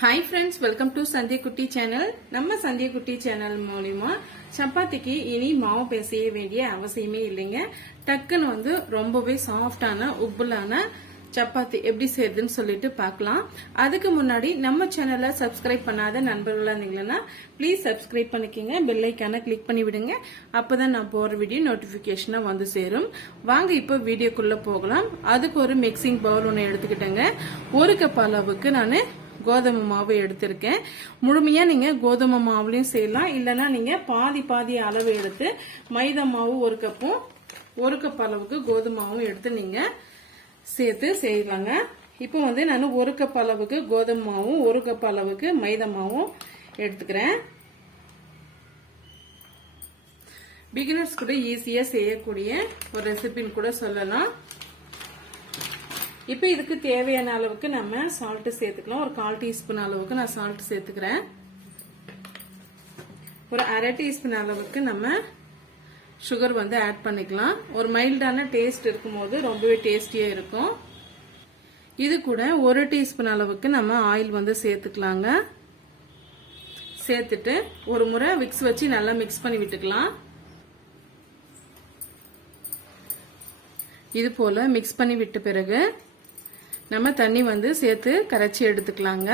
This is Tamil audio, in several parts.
Hi friends welcome to Sandhya Kutty channel நம்ம சந்திய குட்டி சேனல் மூலிமா சப்பாத்திக்கு இனி மாவு பேசைய வேண்டிய அவசியமே இல்லைங்க. டக்குன்னு வந்து ரொம்பவே சாஃப்டான உப்புலான சப்பாத்தி எப்படி செய்யுதுன்னு சொல்லிட்டு பார்க்கலாம். அதுக்கு முன்னாடி நம்ம சேனலை சப்ஸ்கிரைப் பண்ணாத நண்பர்களா இருந்தீங்கன்னா ப்ளீஸ் சப்ஸ்கிரைப் பண்ணிக்கோங்க. பெல்லைக்கான கிளிக் பண்ணி விடுங்க. அப்பதான் நான் போற வீடியோ நோட்டிபிகேஷனா வந்து சேரும். வாங்க இப்போ வீடியோக்குள்ள போகலாம். அதுக்கு ஒரு மிக்சிங் பவுல் ஒன்று எடுத்துக்கிட்டேங்க. ஒரு கப் அளவுக்கு நான் கோதுமை மாவு எடுத்திருக்கேன். முழுமையா நீங்க கோதுமை மாவுலையும் செய்யலாம். இல்லைன்னா நீங்க பாதி பாதி அளவு எடுத்து மைதா மாவு ஒரு கப்பும் ஒரு கப் அளவுக்கு கோதுமாவும் எடுத்து நீங்க சேர்த்து செய்யலாங்க. இப்போ வந்து நான் ஒரு கப் அளவுக்கு கோதுமை மாவும் ஒரு கப் அளவுக்கு மைதா மாவும் எடுத்துக்கிறேன். பிகினர்ஸ் கூட ஈஸியா செய்யக்கூடிய ஒரு ரெசிபின்னு கூட சொல்லலாம். இப்போ இதுக்கு தேவையான அளவுக்கு நம்ம சால்ட் சேர்த்துக்கலாம். ஒரு கால் டீஸ்பூன் அளவுக்கு நான் சால்ட் சேர்த்துக்கிறேன். ஒரு அரை டீஸ்பூன் அளவுக்கு நம்ம சுகர் வந்து ஆட் பண்ணிக்கலாம். ஒரு மைல்டான டேஸ்ட் இருக்கும்போது ரொம்பவே டேஸ்டியா இருக்கும். இது கூட ஒரு டீஸ்பூன் அளவுக்கு நம்ம ஆயில் வந்து சேர்த்துக்கலாங்க. சேர்த்துட்டு ஒரு முறை மிக்ஸ் வச்சு நல்லா மிக்ஸ் பண்ணி விட்டுக்கலாம். இது போல மிக்ஸ் பண்ணி விட்ட பிறகு நம்ம தண்ணி வந்து சேர்த்து கரைச்சி எடுத்துக்கலாங்க.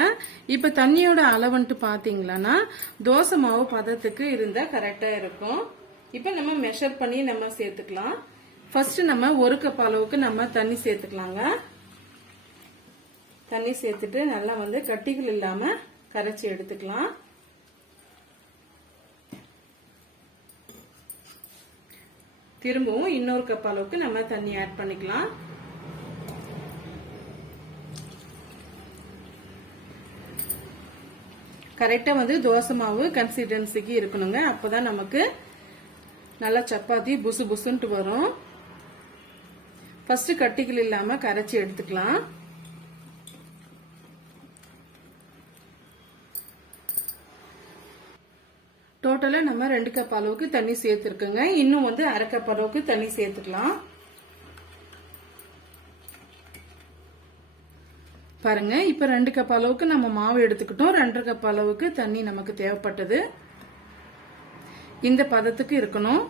இப்ப தண்ணியோட அளவுன்ட்டு பாத்தீங்களன்னா தோசை மாவு பதத்துக்கு இருந்தா கரெக்டா இருக்கும். இப்ப நம்ம மெஷர் பண்ணி நம்ம சேர்த்துக்கலாம். ஃபர்ஸ்ட் நம்ம ஒரு கப் அளவுக்கு நம்ம தண்ணி சேர்த்துக்கலாங்க. தண்ணி சேர்த்துட்டு நல்லா வந்து கட்டிகள் இல்லாம கரைச்சி எடுத்துக்கலாம். திரும்பவும் இன்னொரு கப் அளவுக்கு நம்ம தண்ணி ஆட் பண்ணிக்கலாம். கரெக்டா வந்து தோசை மாவு கன்சிஸ்டன்சிக்கு இருக்கணுங்க. அப்பதான் நமக்கு நல்லா சப்பாத்தி புசு புசுன்ட்டு வரும். ஃபர்ஸ்ட் கட்டிகள் இல்லாம கரைச்சி எடுத்துக்கலாம். டோட்டலா நம்ம ரெண்டு கப் அளவுக்கு தண்ணி சேர்த்துருக்கோங்க. இன்னும் வந்து அரை கப் அளவுக்கு தண்ணி சேர்த்துக்கலாம். பாருங்க இப்ப ரெண்டு கப் அளவுக்கு நம்ம மாவு எடுத்துக்கிட்டோம். ரெண்டரை கப் அளவுக்கு தண்ணி நமக்கு தேவைப்பட்டது. இந்த பதத்துக்கு இருக்கணும்.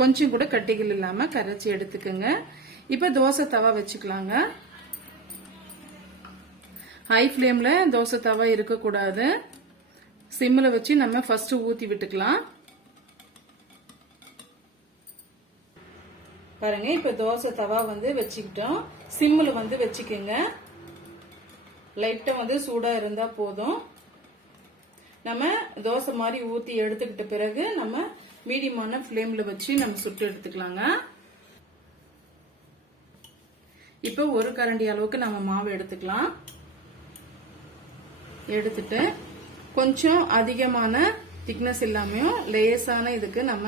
கொஞ்சம் கூட கட்டிகள் இல்லாம கரைச்சி எடுத்துக்கோங்க. இப்ப தோசை தவா வச்சுக்கலாங்க. ஹை ஃப்ளேமில் தோசை தவா இருக்கக்கூடாது. சிம்மில் வச்சு நம்ம ஃபர்ஸ்ட் ஊத்தி விட்டுக்கலாம். பாருங்க இப்ப தோசை தவா வந்து வச்சுக்கிட்டோம். சிம்மில் வந்து வச்சுக்கோங்க. லைட்டா வந்து சூடா இருந்தா போதும். நம்ம தோசை மாதிரி ஊத்தி எடுத்துக்கிட்ட பிறகு நம்ம மீடியமான ஃப்ளேமில் வச்சு நம்ம சுட்டு எடுத்துக்கலாங்க. இப்ப ஒரு கரண்டி அளவுக்கு நம்ம மாவு எடுத்துக்கலாம். எடுத்துட்டு கொஞ்சம் அதிகமான திக்னஸ் இல்லாமையும் லேசான இதுக்கு நம்ம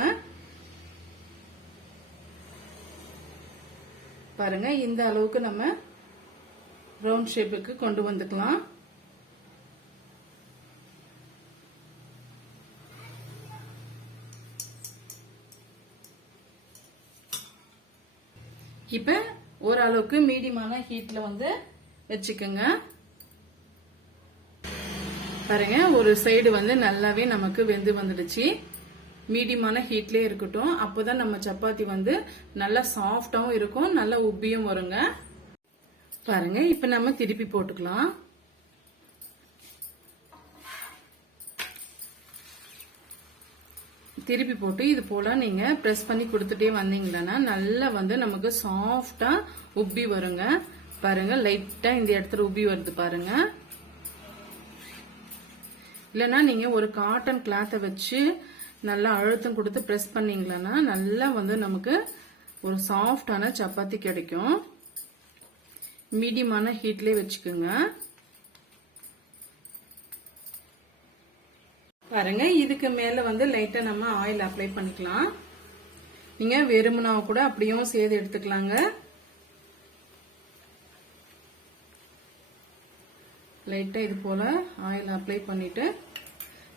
பாருங்க இந்த அளவுக்கு நம்ம ரவுண்ட் ஷேப்புக்கு கொண்டு வந்துக்கலாம். இப்ப ஓரளவுக்கு மீடியமான ஹீட்ல வந்து வச்சுக்கோங்க. பாருங்க ஒரு சைடு வந்து நல்லாவே நமக்கு வெந்து வந்துடுச்சு. மீடியமான ஹீட்லேயே இருக்கட்டும். அப்போதான் நம்ம சப்பாத்தி வந்து நல்லா சாஃப்டாகவும் இருக்கும் நல்லா உப்பியும் வருங்க. பாருங்க இப்ப நம்ம திருப்பி போட்டுக்கலாம். திருப்பி போட்டு இது போல நீங்க பிரஸ் பண்ணி கொடுத்துட்டே வந்தீங்கன்னா நல்லா வந்து நமக்கு சாஃப்டா உப்பி வருங்க. பாருங்க லைட்டா இந்த இடத்துல உப்பி வருது பாருங்க. இல்லைன்னா நீங்க ஒரு காட்டன் கிளாத்தை வச்சு நல்லா அழுத்தம் கொடுத்து பிரஸ் பண்ணீங்களன்னா நல்லா வந்து நமக்கு ஒரு சாஃப்டான சப்பாத்தி கிடைக்கும். மீடியமான ஹீட்லேயே வச்சுக்கோங்க. பாருங்க இதுக்கு மேல வந்து லைட்டா நம்ம ஆயில் அப்ளை பண்ணிக்கலாம். நீங்க வெறுமனாவை கூட அப்படியும் சேர்த்து எடுத்துக்கலாங்க. லைட்டா இது போல ஆயில் அப்ளை பண்ணிட்டு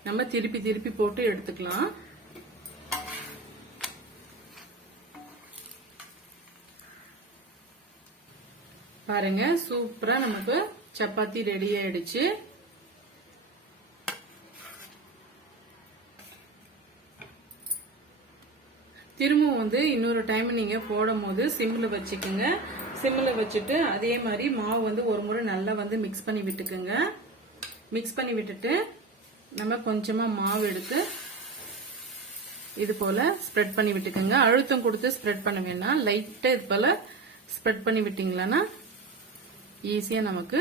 நம்ம திருப்பி திருப்பி போட்டு எடுத்துக்கலாம். பாருங்க சூப்பரா நமக்கு சப்பாத்தி ரெடி ஆயிடுச்சு. திரும்பவும் வந்து இன்னொரு டைம் நீங்க போடும் போது சிம்ல வச்சுக்கோங்க. சிம்ல வச்சுட்டு அதே மாதிரி மாவு வந்து ஒரு முறை நல்லா வந்து மிக்ஸ் பண்ணி விட்டுக்குங்க. மிக்ஸ் பண்ணி விட்டுட்டு நம்ம கொஞ்சமா மாவு எடுத்து இது போல ஸ்ப்ரெட் பண்ணி விட்டுக்கோங்க. அழுத்தம் கொடுத்து ஸ்ப்ரெட் பண்ண வேணாம். லைட்டா இது போல ஸ்ப்ரெட் பண்ணி விட்டீங்களன்னா ஈஸியா நமக்கு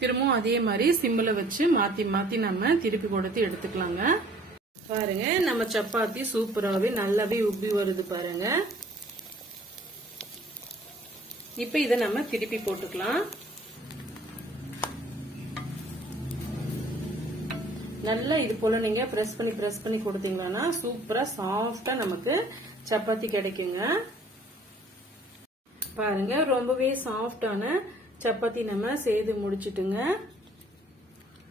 திரும்பவும் அதே மாதிரி சிம்ல வச்சு மாத்தி மாத்தி நம்ம திருப்பி கொடுத்து எடுத்துக்கலாங்க. பாருங்க நம்ம சப்பாத்தி சூப்பராகவே நல்லாவே உப்பி வருது பாருங்க. இப்ப இதை நம்ம திருப்பி போட்டுக்கலாம். நல்லா இது போல நீங்க பிரஸ் பண்ணி பிரஸ் பண்ணி கொடுத்தீங்கன்னா சூப்பரா சாஃப்டா நமக்கு சப்பாத்தி கிடைக்குங்க. பாருங்க ரொம்பவே சாஃப்டான சப்பாத்தி நம்ம செய்து முடிச்சுட்டுங்க.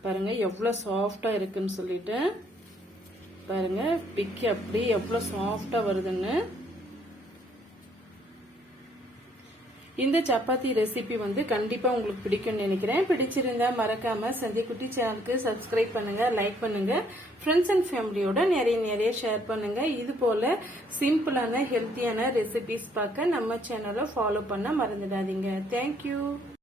பாருங்க எவ்வளவு சாஃப்டா இருக்குன்னு சொல்லிட்டு. பாருங்க பிக் அப்படி எவ்வளவு சாஃப்டா வருதுன்னு. இந்த சப்பாத்தி ரெசிபி வந்து கண்டிப்பா உங்களுக்கு பிடிக்கும்னு நினைக்கிறேன். பிடிச்சிருந்தா மறக்காம சந்திக்குட்டி சேனலுக்கு சப்ஸ்கிரைப் பண்ணுங்க லைக் பண்ணுங்க. ஃப்ரெண்ட்ஸ் அண்ட் ஃபேமிலியோட நிறைய நிறைய ஷேர் பண்ணுங்க. இது போல சிம்பிளான ஹெல்த்தியான ரெசிபிஸ் பார்க்க நம்ம சேனலை ஃபாலோ பண்ண மறந்துடாதீங்க. தேங்க்யூ